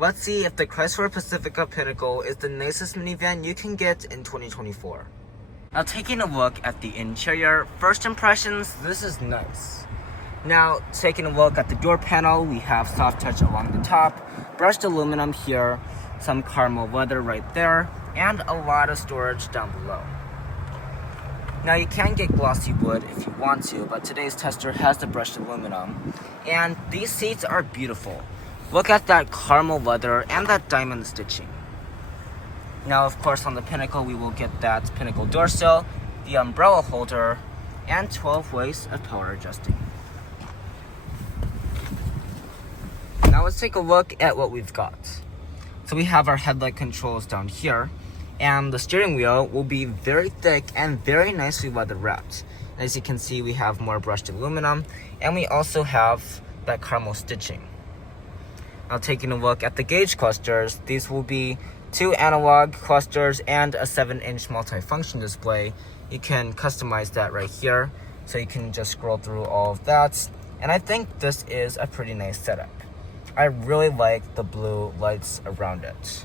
Let's see if the Chrysler Pacifica Pinnacle is the nicest minivan you can get in 2024. Now taking a look at the interior, first impressions, this is nice. Now taking a look at the door panel, we have soft touch along the top, brushed aluminum here, some caramel leather right there, and a lot of storage down below. Now you can get glossy wood if you want to, but today's tester has the brushed aluminum, and these seats are beautiful. Look at that caramel leather and that diamond stitching. Now of course on the Pinnacle we will get that Pinnacle door sill, the umbrella holder, and 12 ways of power adjusting. Now let's take a look at what we've got. So we have our headlight controls down here, and the steering wheel will be very thick and very nicely leather wrapped. As you can see, we have more brushed aluminum, and we also have that caramel stitching. Now taking a look at the gauge clusters, these will be 2 analog clusters and a 7-inch multi-function display. You can customize that right here, so you can just scroll through all of that. And I think this is a pretty nice setup. I really like the blue lights around it.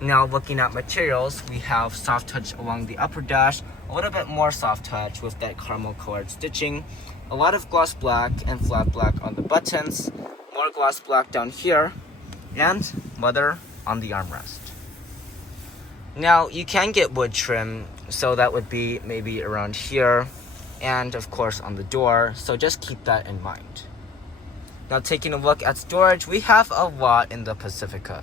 Now looking at materials, we have soft touch along the upper dash, a little bit more soft touch with that caramel colored stitching, a lot of gloss black and flat black on the buttons, more gloss black down here, and leather on the armrest. Now you can get wood trim, so that would be maybe around here, and of course on the door, so just keep that in mind. Now taking a look at storage, we have a lot in the Pacifica.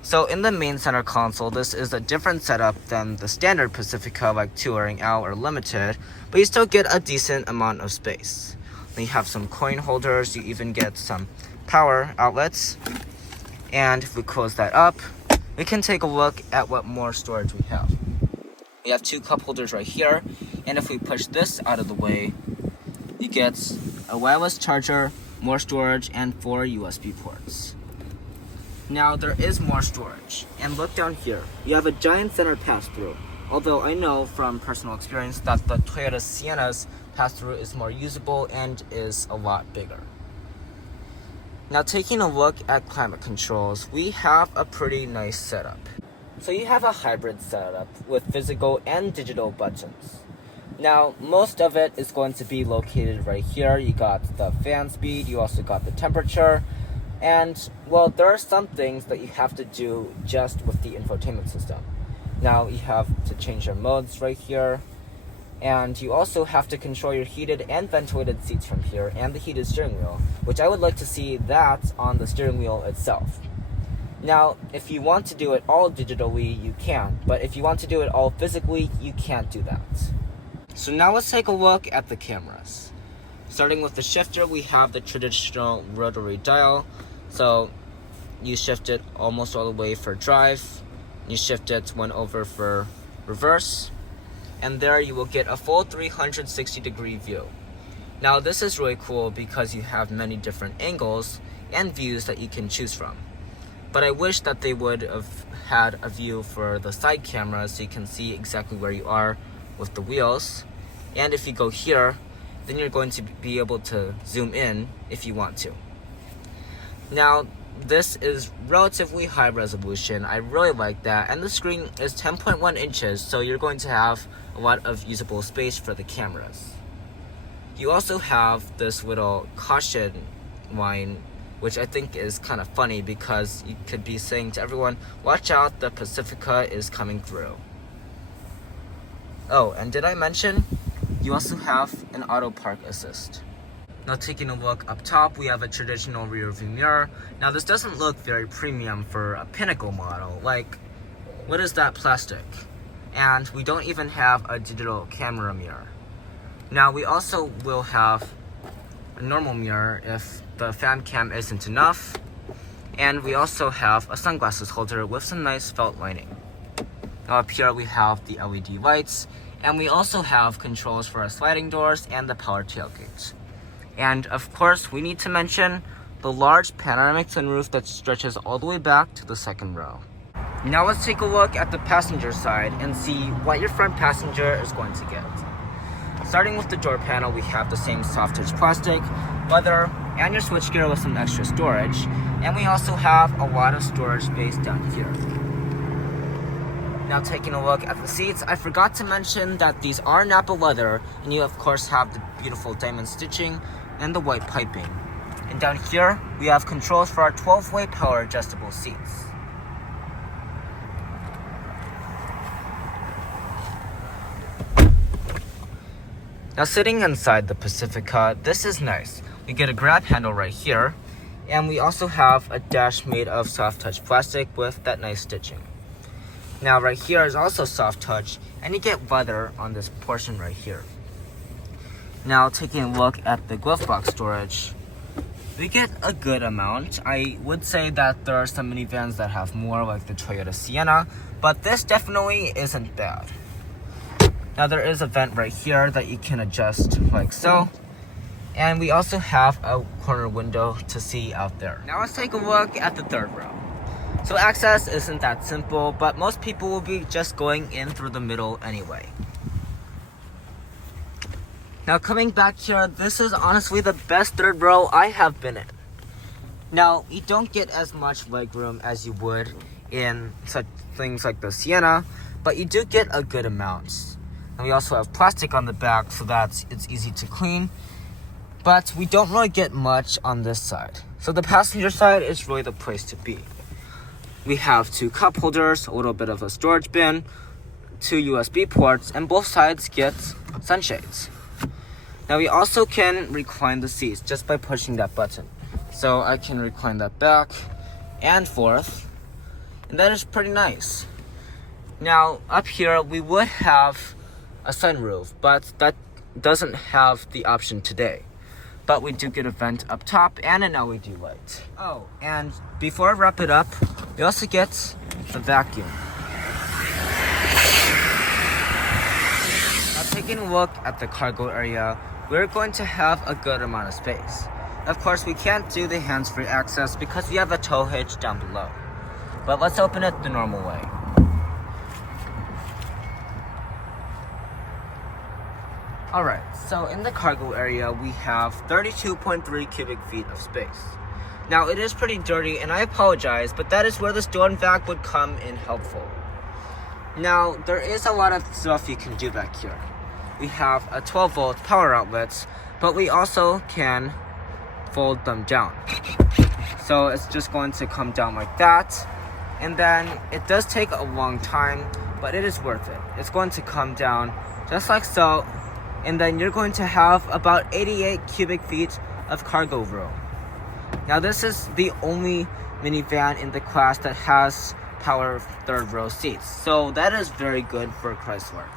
So in the main center console, this is a different setup than the standard Pacifica like Touring L or Limited, but you still get a decent amount of space. Then you have some coin holders, you even get some power outlets. And if we close that up, we can take a look at what more storage we have. We have 2 cup holders right here, and if we push this out of the way, you get a wireless charger, more storage, and 4 USB ports. Now there is more storage, and look down here, you have a giant center pass-through, although I know from personal experience that the Toyota Sienna's pass-through is more usable and is a lot bigger. Now taking a look at climate controls, we have a pretty nice setup. So you have a hybrid setup with physical and digital buttons. Now most of it is going to be located right here. You got the fan speed, you also got the temperature, and well, there are some things that you have to do just with the infotainment system. Now you have to change your modes right here, and you also have to control your heated and ventilated seats from here and the heated steering wheel, which I would like to see that on the steering wheel itself. Now, if you want to do it all digitally, you can, but if you want to do it all physically, you can't do that. So now let's take a look at the cameras. Starting with the shifter, we have the traditional rotary dial. So you shift it almost all the way for drive, you shift it one over for reverse, and there you will get a full 360-degree view. Now this is really cool because you have many different angles and views that you can choose from. But I wish that they would have had a view for the side camera so you can see exactly where you are with the wheels. And if you go here, then you're going to be able to zoom in if you want to. Now, this is relatively high resolution. I really like that. And the screen is 10.1 inches, so you're going to have a lot of usable space for the cameras. You also have this little caution line, which I think is kind of funny because you could be saying to everyone, watch out, the Pacifica is coming through. Oh, and did I mention, you also have an auto park assist. Now taking a look up top, we have a traditional rear view mirror. Now this doesn't look very premium for a Pinnacle model. Like, what is that plastic? And we don't even have a digital camera mirror. Now we also will have a normal mirror if the fan cam isn't enough. And we also have a sunglasses holder with some nice felt lining. Now up here we have the LED lights, and we also have controls for our sliding doors and the power tailgate. And of course, we need to mention the large panoramic sunroof that stretches all the way back to the second row. Now let's take a look at the passenger side and see what your front passenger is going to get. Starting with the door panel, we have the same soft touch plastic, leather, and your switchgear with some extra storage. And we also have a lot of storage space down here. Now taking a look at the seats, I forgot to mention that these are Napa leather, and you of course have the beautiful diamond stitching and the white piping. And down here, we have controls for our 12-way power adjustable seats. Now sitting inside the Pacifica, this is nice. We get a grab handle right here, and we also have a dash made of soft touch plastic with that nice stitching. Now right here is also soft touch, and you get leather on this portion right here. Now taking a look at the glove box storage, we get a good amount. I would say that there are some minivans that have more, like the Toyota Sienna, but this definitely isn't bad. Now there is a vent right here that you can adjust like so. And we also have a corner window to see out there. Now let's take a look at the third row. So access isn't that simple, but most people will be just going in through the middle anyway. Now coming back here, this is honestly the best third row I have been in. Now, you don't get as much legroom as you would in such things like the Sienna, but you do get a good amount. And we also have plastic on the back so that it's easy to clean, but we don't really get much on this side. So the passenger side is really the place to be. We have 2 cup holders, a little bit of a storage bin, 2 USB ports, and both sides get sunshades. Now we also can recline the seats just by pushing that button. So I can recline that back and forth, and that is pretty nice. Now up here we would have a sunroof, but that doesn't have the option today. But we do get a vent up top and an LED light. Oh, and before I wrap it up, we also get a vacuum. Now taking a look at the cargo area, we're going to have a good amount of space. Of course, we can't do the hands-free access because we have a tow hitch down below. But let's open it the normal way. Alright, so in the cargo area, we have 32.3 cubic feet of space. Now, it is pretty dirty, and I apologize, but that is where the storm vac would come in helpful. Now, there is a lot of stuff you can do back here. We have a 12-volt power outlet, but we also can fold them down. So it's just going to come down like that, and then it does take a long time, but it is worth it. It's going to come down just like so, and then you're going to have about 88 cubic feet of cargo room. Now this is the only minivan in the class that has power third row seats, so that is very good for Chrysler.